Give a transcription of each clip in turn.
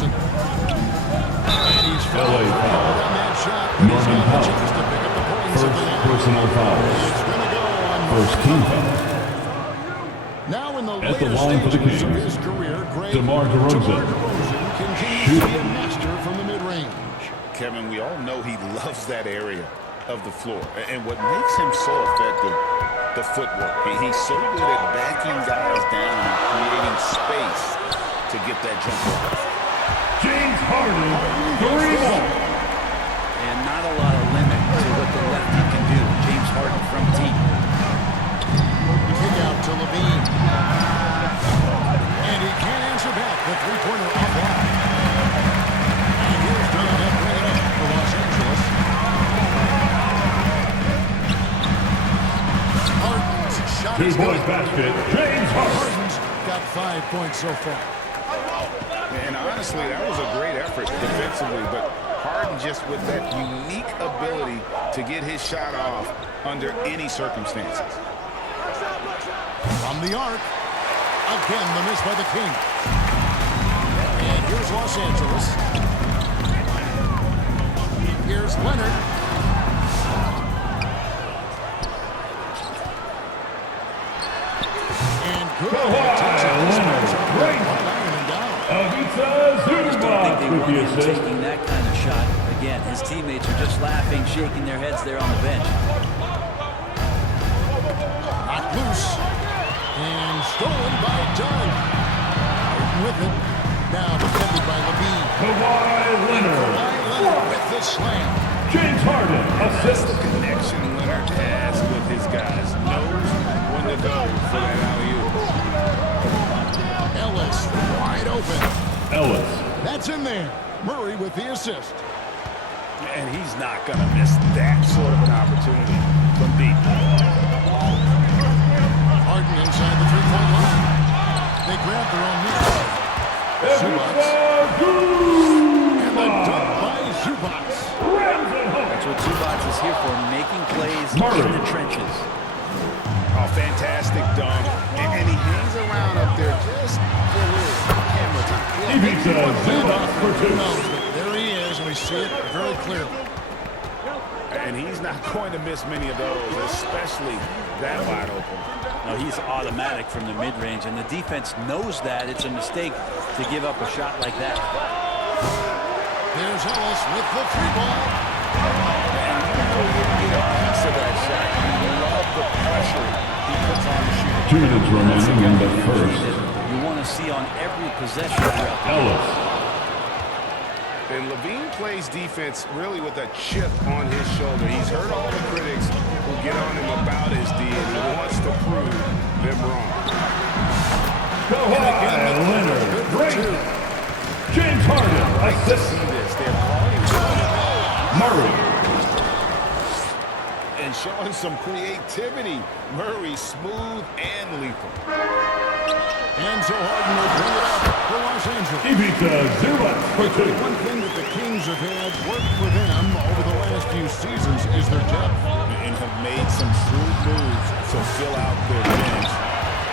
DeRozan. And he's LA foul. on that shot. Norman Powell. Chance to pick up the points at First the end. personal foul. It's going to go on First team foul. now in the At the later line for the stages of Kings, his career, DeMar DeRozan. continues to be a master from the mid-range. Kevin, we all know he loves that area of the floor. And what makes him so effective, the footwork. He's so good at backing guys down and creating space to get that jumper off. James Harden, 3 more. And not a lot of limit to what the lefty can do. James Harden from deep. Kick out to Levine. And he can't answer back. The three-pointer offline. And here's Durant to bring it up for Los Angeles. Harden's shot is good. Two-point basket, James Harden. Harden's got 5 points so far. And honestly, that was a great effort defensively, but Harden just with that unique ability to get his shot off under any circumstances. From the arc. Again, the miss by the King. And here's Los Angeles. Here's Leonard. And good. I think they want him taking that kind of shot. Again, his teammates are just laughing, shaking their heads there on the bench. Knocked loose. And stolen by Dunn. Harden with it. Now defended by Levine. Kawhi Leonard. Kawhi Leonard with the slam. James Harden, assist. The connection Leonard has with his guys. Knows when to go for that alley-oop. Ellis wide open. Ellis. That's in there. Murray with the assist. And he's not going to miss that sort of an opportunity from deep. Harden inside the three-point line. They grab their own knee. Zubac. And the dunk by Zubac. That's what Zubac is here for, making plays in the trenches. Oh, fantastic dunk. And he hangs around up there just for a little camera time. He beats Zubac for 2. There he is, and we see it very clearly. And he's not going to miss many of those, especially that wide open. No, he's automatic from the mid-range, and the defense knows that it's a mistake to give up a shot like that. There's Ellis with the three ball. And you know you get a piece of that shot. You love the pressure he puts on the shooter. 2 minutes remaining in the first. You want to see on every possession throughout the game. Ellis. And Levine plays defense really with a chip on his shoulder. He's heard all the critics who get on him about his D, and he wants to prove them wrong. Kawhi Leonard, great. James Harden, assist. See this, they're calling Murray. and showing some creativity. Murray smooth and lethal. And so Harden will bring it up for Los Angeles. He beats Zubac for 2. One thing that the Kings have had work for them over the last few seasons is their depth. And have made some shrewd moves to fill out their bench.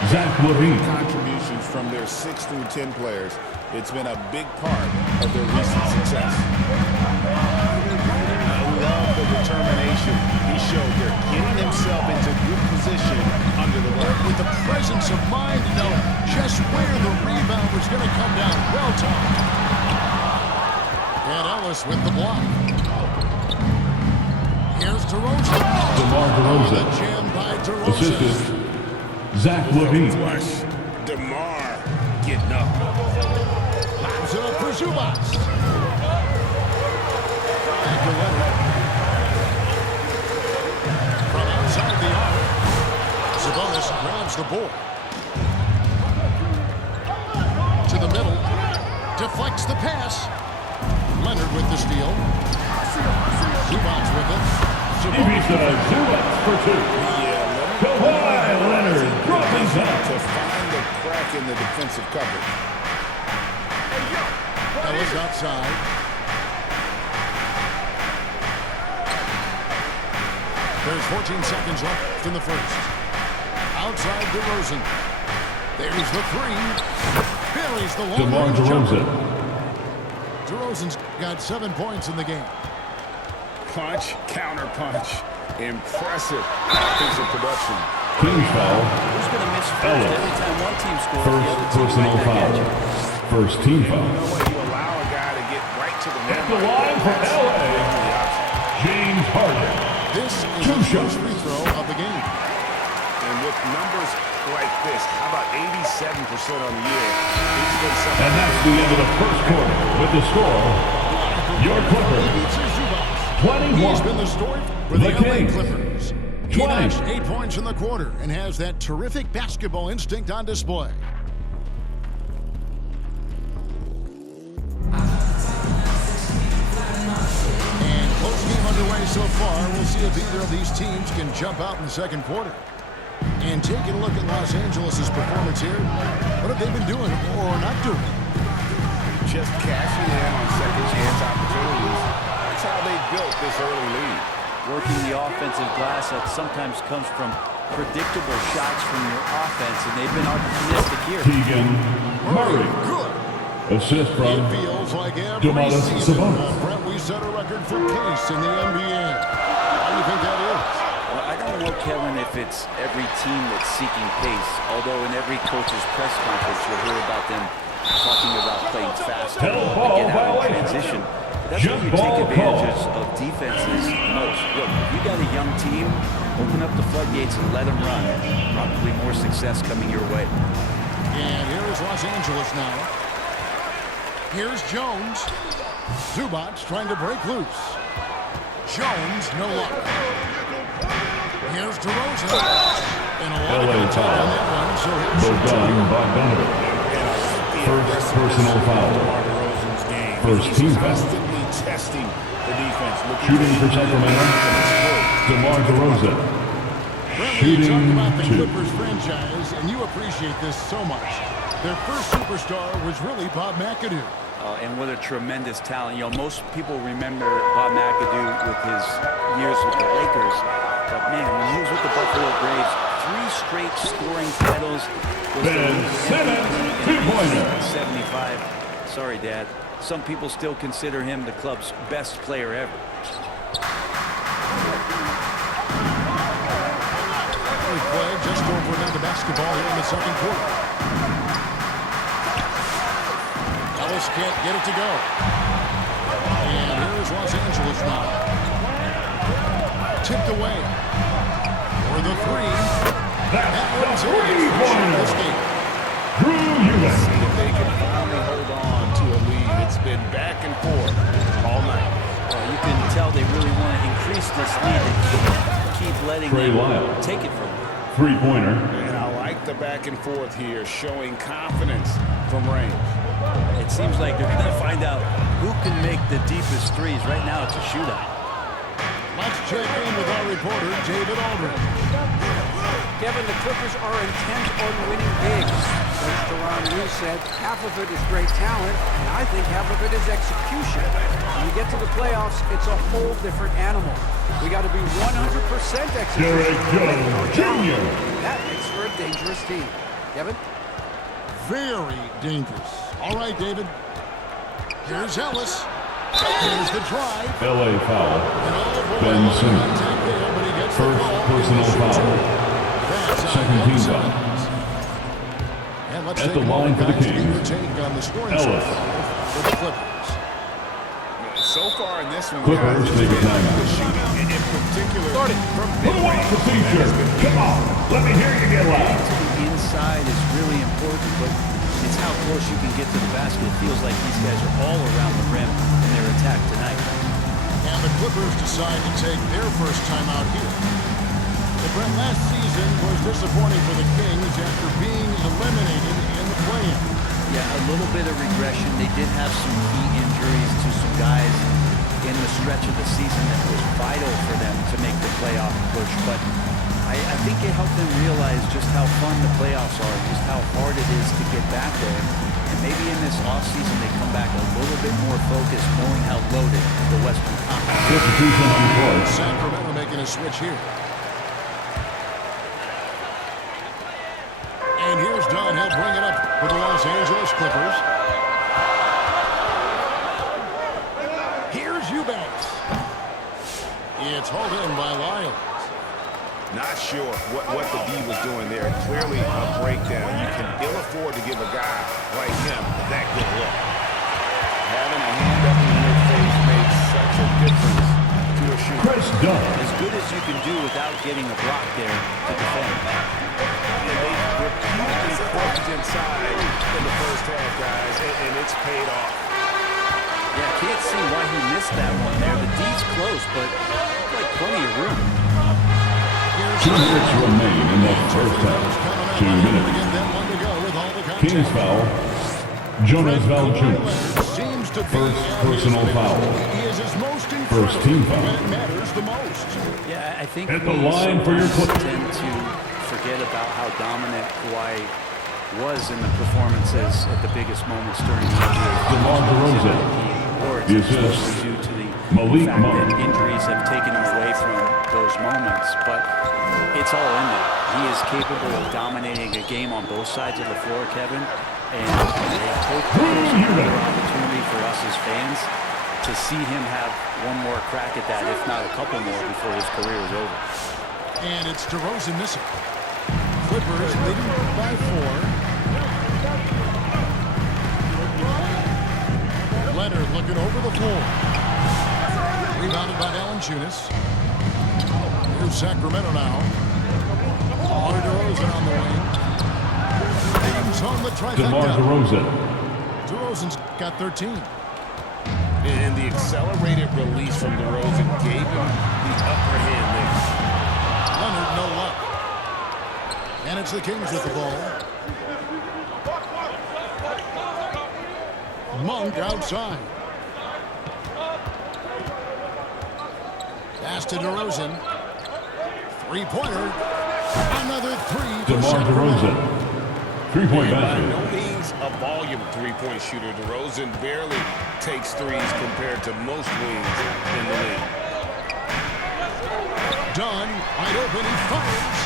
Zach LaVine. Contributions from their 6 through 10 players. It's been a big part of their recent success. I love the determination he showed there, getting himself into good position under the rim. With the presence of mind to know just where the rebound was going to come down. Well timed. And Ellis with the block. Here's DeRozan. DeMar DeRozan. The jam by DeRozan. Assistant, Zach LaVine. Flush. DeMar getting up. Lobs it up for Zubac. Back to Leonard. From outside the arc. Sabonis grabs the ball. To the middle. Deflects the pass. Leonard with the steal. Zubac with it. He beats Zubac for 2. Kawhi Leonard dropping back. To find the crack in the defensive coverage. Ellis outside. There's 14 seconds left in the first. Outside DeRozan. There's the three. Buries the long DeMar range jumper. DeRozan. DeRozan's got 7 points in the game. Punch, counter punch. Impressive offensive production. Team foul. Who's going to miss first? Every time one team scores, the First other team personal right back at foul. you. First team You foul. know what? You allow a guy to get right to the rim. At the line for LA, James Harden. This is Two the shots. first free throw of the game. And with numbers like this, how about 87% on the year? He's been something. And that's the end of the first quarter with the score. Your Clippers, He's been 21. the story for the The LA Kings, Clippers. He 20. notched 8 points in the quarter and has that terrific basketball instinct on display. And close game underway so far. We'll see if either of these teams can jump out in the second quarter. And taking a look at Los Angeles' performance here, what have they been doing or not doing? Just cashing in on second chance opportunities. That's how they built this early lead. Working the offensive glass that sometimes comes from predictable shots from your offense, and they've been opportunistic here. Keegan Murray. Good. Assist from It feels like every Domantas season, Sabonis. Brent, we set a record for pace in the NBA. How do you think that is? Well, I don't know, Kevin, if it's every team that's seeking pace, although in every coach's press conference you'll hear about them talking about playing faster Hell to ball get out in violation. transition. That's Jump when you take ball advantages of defenses most. Look, if you got a young team, open up the floodgates and let them run. Probably more success coming your way. And here is Los Angeles now. Here's Jones. Zubac trying to break loose. Jones, no luck. Here's DeRozan. And a lot of LA contact on that one, so here's Bogdan Bogdanovic. First personal foul. First team foul. Constantly testing the defense. Shooting for Sacramento, DeMar DeRozan. Brent, we talk Shooting about the two. Clippers franchise, and you appreciate this so much. Their first superstar was really Bob McAdoo. And what a tremendous talent. You know, most people remember Bob McAdoo with his years with the Lakers. But, man, when he was with the Buffalo Braves, 3 straight scoring titles. Was the Ben league Simmons, MVP in 2-pointer. 75. Sorry, Dad. Some people still consider him the club's best player ever. We play just over a minute of basketball here in the second quarter. Ellis can't get it to go. And here's Los Angeles now. Tipped away. For the three. That's That the one's in this three-pointer. game. Drew Eubanks. If they can finally hold on to a lead, it's been back and forth all night. You can tell they really want to increase this lead and keep letting Trey them Lyle. take it from them. Three-pointer. And I like the back and forth here, showing confidence from range. It seems like they're going to find out who can make the deepest threes. Right now, it's a shootout. Let's check in with our reporter, David Aldridge. Kevin, the Clippers are intent on winning big. As Tyronn Lue said, half of it is great talent, and I think half of it is execution. When you get to the playoffs, it's a whole different animal. We got to be 100% execution. Derek Jones Jr. That makes for a dangerous team. Kevin? Very dangerous. All right, David. Here's Ellis. Here's the drive. LA foul. And oh, boy, Ben a lot of Simmons. contact there, but he gets the First call. personal foul. That's Second team Simmons. foul. And let's At take the a line moment, for the guys, to give Kings. you a take on the scoring Ellis. chart for the Clippers. So far in this one, Clippers guys, take a timeout. the shooting in particular from Who wants the t-shirt? Come on, let me hear you get loud. The inside is really important, but it's how close you can get to the basket. It feels like these guys are all around the rim in their attack tonight. And the Clippers decide to take their first time out here. The Brent, last season was disappointing for the Kings after being eliminated in the play-in. Yeah, a little bit of regression. They did have some key injuries to some guys in the stretch of the season that was vital for them to make the playoff push. But I think it helped them realize just how fun the playoffs are, just how hard it is to get back there. And maybe in this offseason they come back a little bit more focused, knowing how loaded the Western Conference is. Substitution on the court. Sacramento making a switch here. And here's Don. He'll bring it up for the Los Angeles Clippers. Eubanks. It's hauled in by Lyles. Not sure what the D was doing there. Clearly a breakdown. You can ill afford to give a guy like him that good look. Having a hand up in your face makes such a difference to a shooter. Chris Dunn. As good as you can do without getting a block there to defend. And they repeatedly pushed inside in the first half, guys, and it's paid off. Yeah, can't see why he missed that one there. The D's close, but like plenty of room. 2 minutes remain in the first half. 2 minutes. Kings foul. Jonas Valanciunas. First personal foul. First team foul. Yeah, I think At the we line for your sometimes clip. tend to forget about how dominant Kawhi was in the performances at the biggest moments during the NBA. DeMar DeRozan. Awards, The assist. mostly due to the Malik fact Monk. that injuries have taken him away from those moments, but it's all in there. He is capable of dominating a game on both sides of the floor, Kevin, and I hope that there's another opportunity for us as fans to see him have one more crack at that, if not a couple more, before his career is over. And it's DeRozan missing. Clippers leading by 4. Leonard looking over the floor. Rebounded by Valanciunas. Here's Sacramento now. All DeRozan on the wing. James on the DeMar trifecta. DeRozan. DeRozan's got 13. And the accelerated release from DeRozan gave him the upper hand there. Leonard, no luck. And it's the Kings with the ball. Monk outside. Pass to DeRozan. Three-pointer. Another three. for DeMar Sacramento. DeRozan. 3-point By basket. no means a volume three-point shooter. DeRozan barely takes threes compared to most wings in the league. Dunn, wide open, he fires.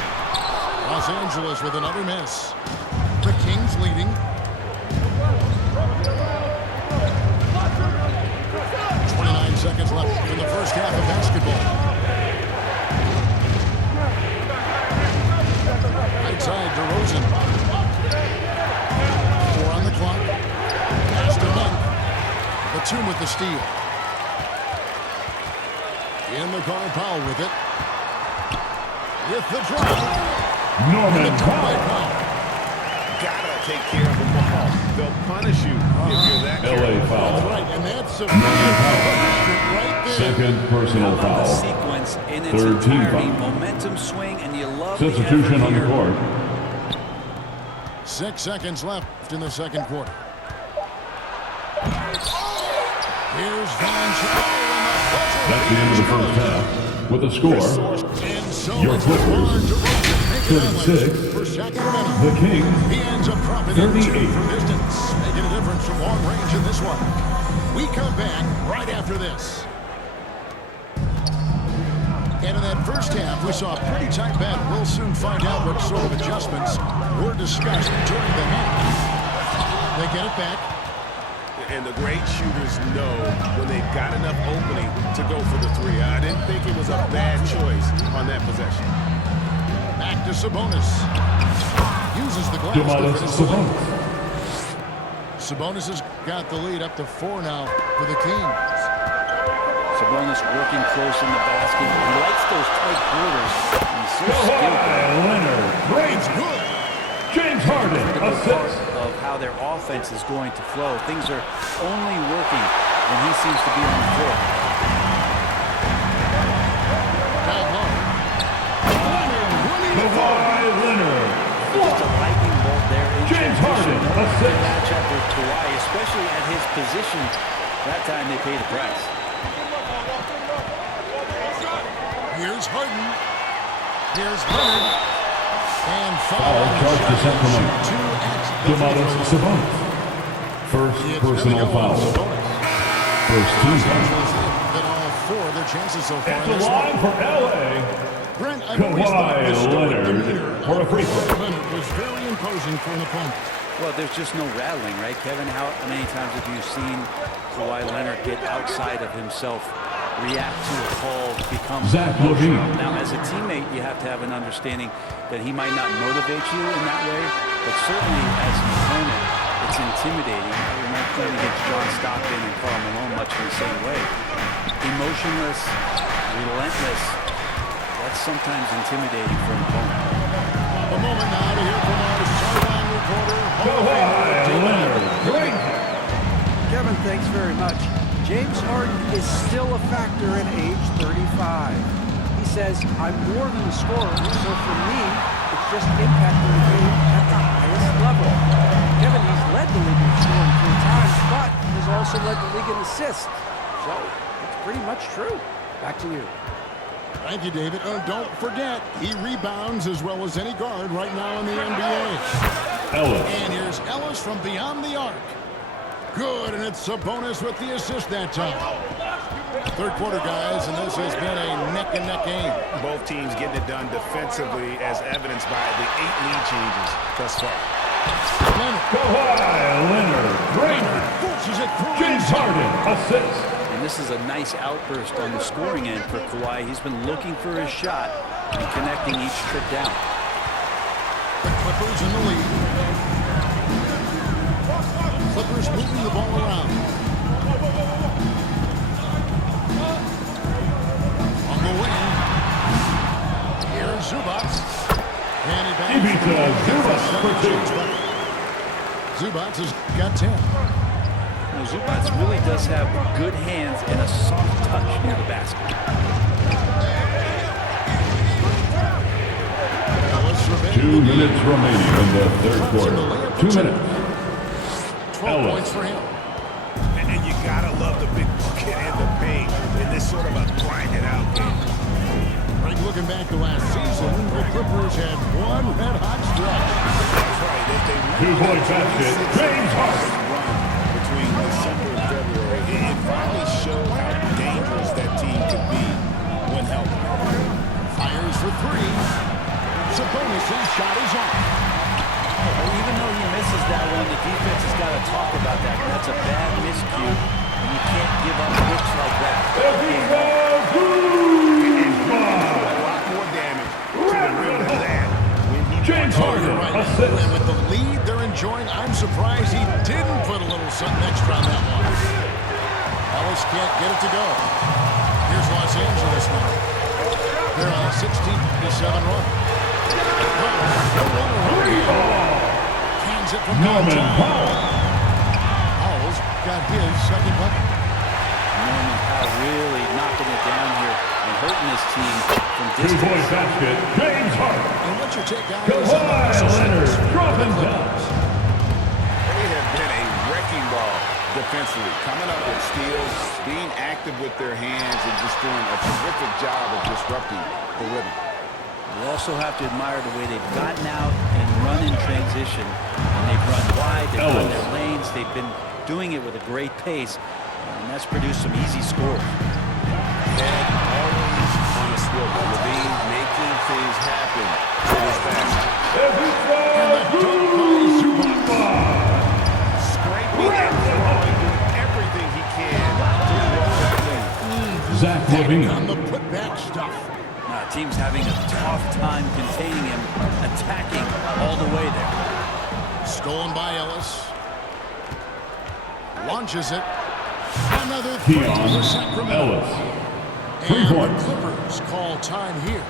Los Angeles with another miss. The Kings leading. 29 seconds left in the first half of basketball. Right side, DeRozan. 4 on the clock. Pass to Monk. Batum with the steal. In the corner, Powell with it. With the drive. Norman By Powell. Powell. Gotta take care of the ball. They'll punish you if you're that LA careful. That's foul. right, and that's a right there. Second personal The foul. sequence in its Third team entirety, foul. momentum swing, and you love the Substitution effort on the here. court. 6 seconds left in the second quarter. Here's Valanciunas. That's the end of the first half. With the score, And so Your it's the Clippers, Warren DeRozan making 36. advantage for Sacramento. the Kings, He ends up dropping in 38. 2 from distance, making a difference from long range in this one. We come back right after this. And in that first half, we saw a pretty tight battle. We'll soon find out what sort of adjustments were discussed during the half. They get it back. And the great shooters know when they've got enough opening to go for the three. I didn't think it was a bad choice on that possession. Back to Sabonis. Uses the glass to Domantas finish the lead. Sabonis. Sabonis has got the lead up to 4 now for the Kings. Sabonis working close in the basket. He likes those tight quarters. He's so skilled. Kawhi Leonard. It's good. James Harden. Part Assist. of how their offense is going to flow. Things are only working when he seems to be on the floor. Down low. Leonard winning the ball. Kawhi Leonard. Just a lightning bolt there in James transition. Harden, Good assist. matchup with Kawhi, especially at his position. That time they paid the price. Here's Harden. Here's Leonard. And Foul charged to Sacramento. Domantas Sabonis. First personal foul. First team foul. That all 4 of their chances so far At in the this line one. for LA, Brent, I've always thought the Kawhi stoic Leonard demeanor for a free of throw. Leonard was very imposing for an opponent. Well, there's just no rattling, right, Kevin? How many times have you seen Kawhi Leonard get outside of himself react to a call becomes Zach emotional. LaVine. Now, as a teammate, you have to have an understanding that he might not motivate you in that way, but certainly as an opponent, it's intimidating. I remember playing against John Stockton and Karl Malone much in the same way. Emotionless, relentless, that's sometimes intimidating for an opponent. A moment now to hear from our sideline reporter, Hall of Famer Leonard Granger. Kevin, thanks very much. James Harden is still a factor at age 35. He says, I'm more than a scorer, so for me, it's just impacting the game at the highest level. Kevin, he's led the league in scoring 3 times, but he's also led the league in assists. So, it's pretty much true. Back to you. Thank you, David. Don't forget, he rebounds as well as any guard right now in the NBA. Ellis. And here's Ellis from beyond the arc. Good, and it's Sabonis with the assist that time. Third quarter, guys, and this has been a neck-and-neck game. Both teams getting it done defensively, as evidenced by the 8 lead changes thus far. Leonard Kawhi Leonard Granger. forces it through. James Harden, assist. And this is a nice outburst on the scoring end for Kawhi. He's been looking for his shot and connecting each trip down. The Clippers in the lead. Clippers moving the ball around. On the wing. Here's Zubats. And he bangs. Ivica Zubac for 2. Zubats has got 10. Now, Zubats really does have good hands and a soft touch near the basket. Ellis surveys 2 minutes remaining in the third quarter. 2 minutes. 12 Ellis. points for him. And you gotta love the big bucket and the paint in this sort of a grinded out game. Right, looking back to last season, the Clippers had one red-hot stretch. That's right. They really 2-point had a basket. 26 James Harden. run between December and February. It finally showed how dangerous that team could be when healthy. Fires for 3. Sabonis' shot is off. Even though he misses that one, the defense has got to talk about that. That's a bad miscue, and you can't give up looks like that. Ivica Zubac. A lot more damage to the rim than that. When he James Harden, Right. assist. And with the lead they're enjoying, I'm surprised he didn't put a little something extra on that one. Ellis can't get it to go. Here's Los Angeles now. They're on a 16-7 run. Hands it from Norman downtown. Powell. Powell's got his second bucket. Norman Powell really knocking it down here and hurting his team from 2-point distance. basket. James Harden. And what's your take, guys? Kawhi Leonard dropping down. They have been a wrecking ball defensively, coming up with steals, being active with their hands, and just doing a terrific job of disrupting the rhythm. You also have to admire the way they've gotten out and run in transition. And they've run wide, they've run Ellis. their lanes, they've been doing it with a great pace, and that's produced some easy scores. Head always on a swivel. LaVine making things happen with his basket. Ivica Zubac. Scraping and throwing, doing everything he can to blow that lead. Zach LaVine. On the putback stuff. Team's having a tough time containing him, attacking all the way there. Stolen by Ellis. Launches it. Another 3 for Keon Sacramento. Ellis. 3 And the points. Clippers call time here.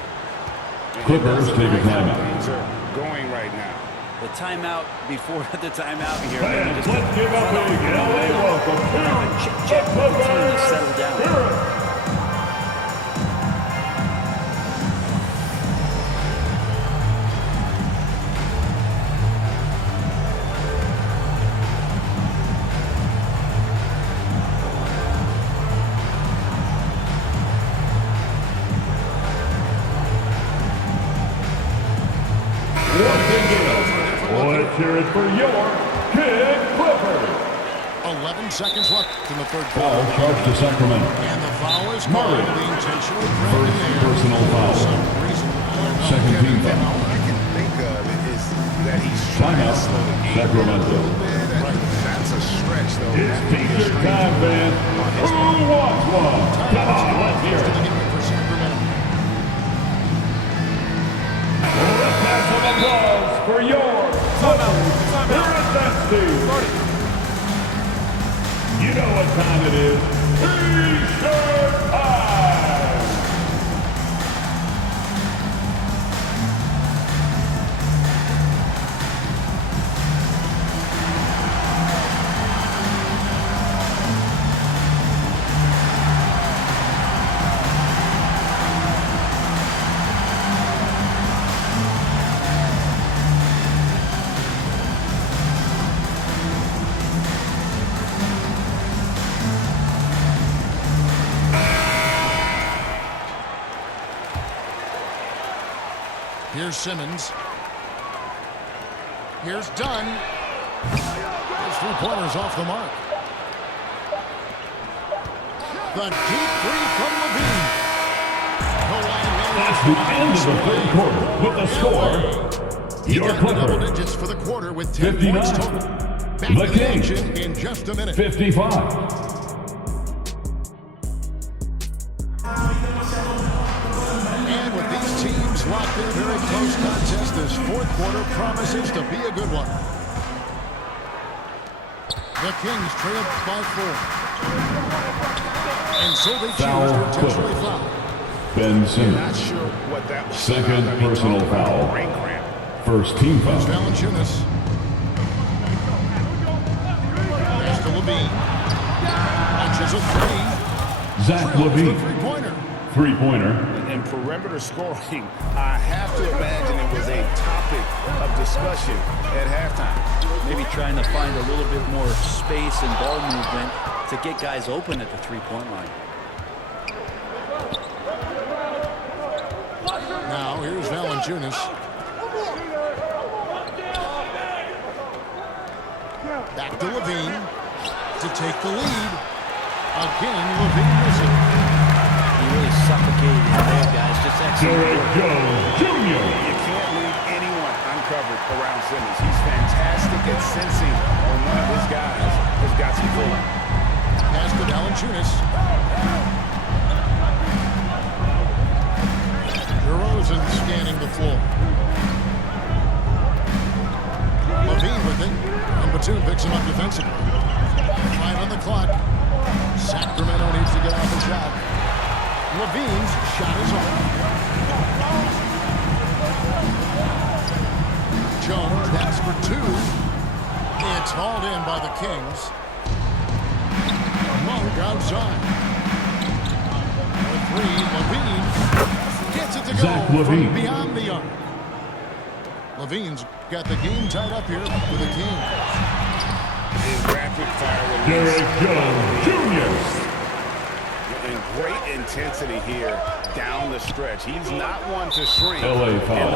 Clippers take a timeout. Things are going right now. The timeout before the timeout here. Fans, let's give up a big LA welcome to Check the with the team to Clippers. settle down. Spirit. Let's hear it for your Kid Clippers. 11 seconds left in the third Foul quarter. charge to Sacramento. And the foul is Murray. called. The intentional First personal foul. Second team foul. All I can think of is that he's trying to Timeout, slow the game Sacramento. a little bit. That's a stretch, though. It's T-shirt time, man. Who wants one? Come on. stage. You know what time it is. T-shirt time! Here's Simmons. Here's Dunn. His three-pointers off the mark. The deep three from Levine. That's the end of the third quarter with the score. He Your got the double Clippers, digits for the quarter with 10 59. points total. Back The to the Kings, action in just a minute. 55. And with these teams locked in a very close contest, this fourth quarter promises to be a good one. The Kings trail by 4. And so they choose Foul to intentionally Clippers. foul. Ben Not Simmons, sure what that was. second about. I mean, personal talk about foul. brain cramp. First team Here's foul. Valanciunas. Pass to Levine. Launches a three. Zach Drills the Levine, three-pointer. three-pointer. And perimeter scoring, I have to imagine it was a topic of discussion at halftime. Maybe trying to find a little bit more space and ball movement to get guys open at the three-point line. Now here's Valanciunas. Back to Levine to take the lead. Again, Levine misses. He really suffocated him there, guys. Just excellent Derek work. Jones Jr. You can't leave anyone uncovered around Simmons. He's fantastic at sensing when one of his guys has got some fooling. Pass to Valanciunas. DeRozan scanning the floor. Levine with it. And Batum picks him up defensively. 5 on the clock. Sacramento needs to get off the shot. Levine's shot is off. Jones, that's for 2. It's hauled in by the Kings. Monk outside. For 3, Levine gets it to go Zach Levine. from beyond the arc. Levine's got the game tied up here with the Kings. His rapid fire release. Derek Jones Jr. And great intensity here down the stretch. He's not one to shrink. LA foul.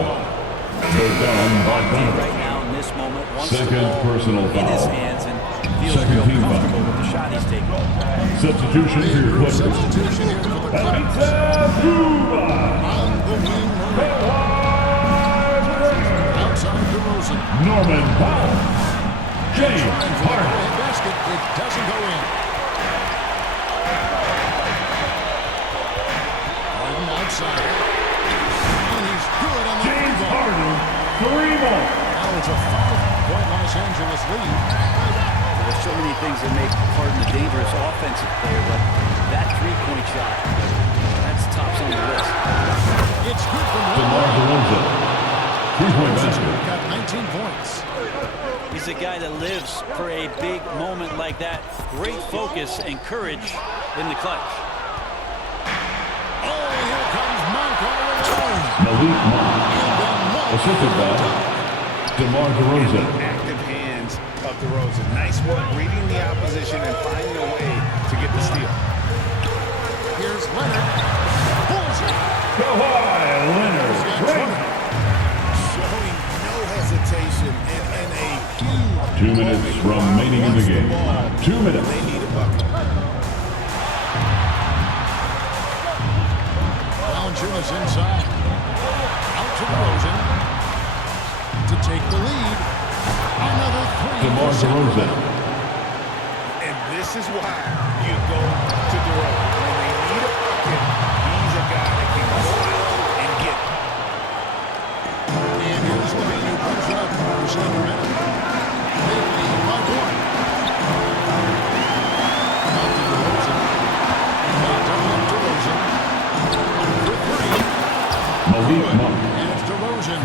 They're down by Right 10. now in this moment, wants the Second ball personal in his foul. hands and feels Second real team foul. comfortable with the shot he's taking. Substitution for Big your group Clippers. substitution here for the Clippers. Abdul-Jabbar. On the wing, outside DeRozan. Norman Powell. James Trying for the Harden. right basket. It doesn't go in. Harden outside. And he's good on the James three ball. Harden. 3 more. Now it's a 5-point Los Angeles lead. There's so many things that make Harden a dangerous offensive player, but that three-point shot, that's tops on the list. It's good from DeMar DeRozan. 3-point basket. Got 19 points. He's a guy that lives for a big moment like that. Great focus and courage in the clutch. Oh, here comes Monk all alone. Malik Monk. And then Monk Assisted by DeMar DeRozan. Active hands of DeRozan. Nice work reading the opposition and finding a way to get the steal. Here's Leonard. Pulls it. Kawhi Leonard. Great. Showing no hesitation and a huge 2 minutes remaining in the game. 2 minutes. They need a bucket. Valanciunas inside. Out to DeRozan. To take the lead. Another 3. DeMar DeRozan. And this is why you go to DeRozan. When they need a bucket, he's a guy that can go out and get it. And here's Levine who puts it up for Sacramento. They lead by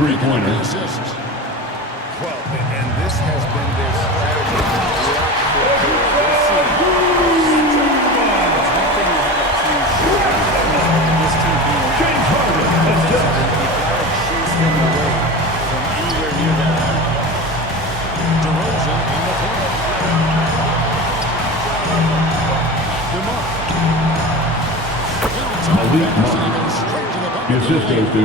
three-pointer. Assists. Well, and this has been their strategy throughout the season. It's one thing to have teams shoot this team being James Harden, assist. you've got to chase them away from anywhere near that line. DeRozan in the corner. DeMar. Malik Monk. Straight to the bucket. The assist goes to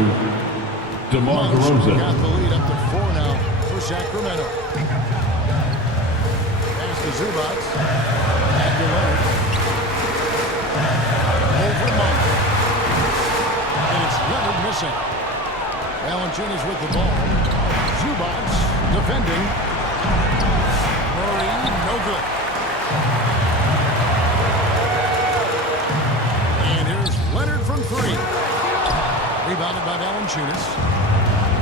DeMar Monk DeRozan. got the lead up to 4 now for Sacramento. Pass to Zubac. Back to Leonard. Over Monk. And it's Leonard missing. Valanciunas with the ball. Zubac defending. Murray, no good. And here's Leonard from 3. Rebounded by Valanciunas.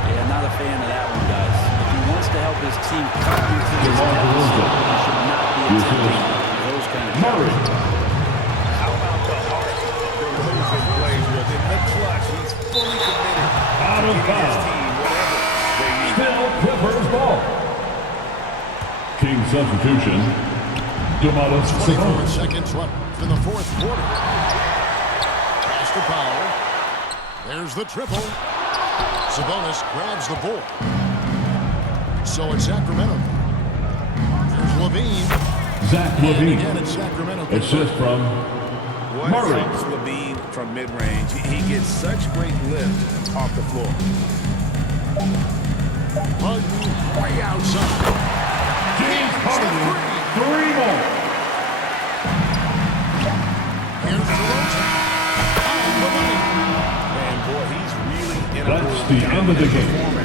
Yeah, not a fan of that one, guys. If he wants to help his team cut into this DeMar deficit, DeRozan. he should not be The attempting assist. those kind of Murray. How about the heart DeRozan plays with? In the clutch, he's fully committed Out to of giving his bounds. team whatever they need. Still Clippers ball. Team substitution. Domantas 24 Sabonis. seconds left in the fourth quarter. Pass to Powell. There's the triple. Sabonis grabs the board. So it's Sacramento. There's Levine. Zach And Levine. again, it's Sacramento. Assist from What Murray. helps Levine from mid-range? He gets such great lift off the floor. Harden way outside. James Harden. 3 more. Here's DeRozan. On the money. And boy, he's really in a That's the end of the game.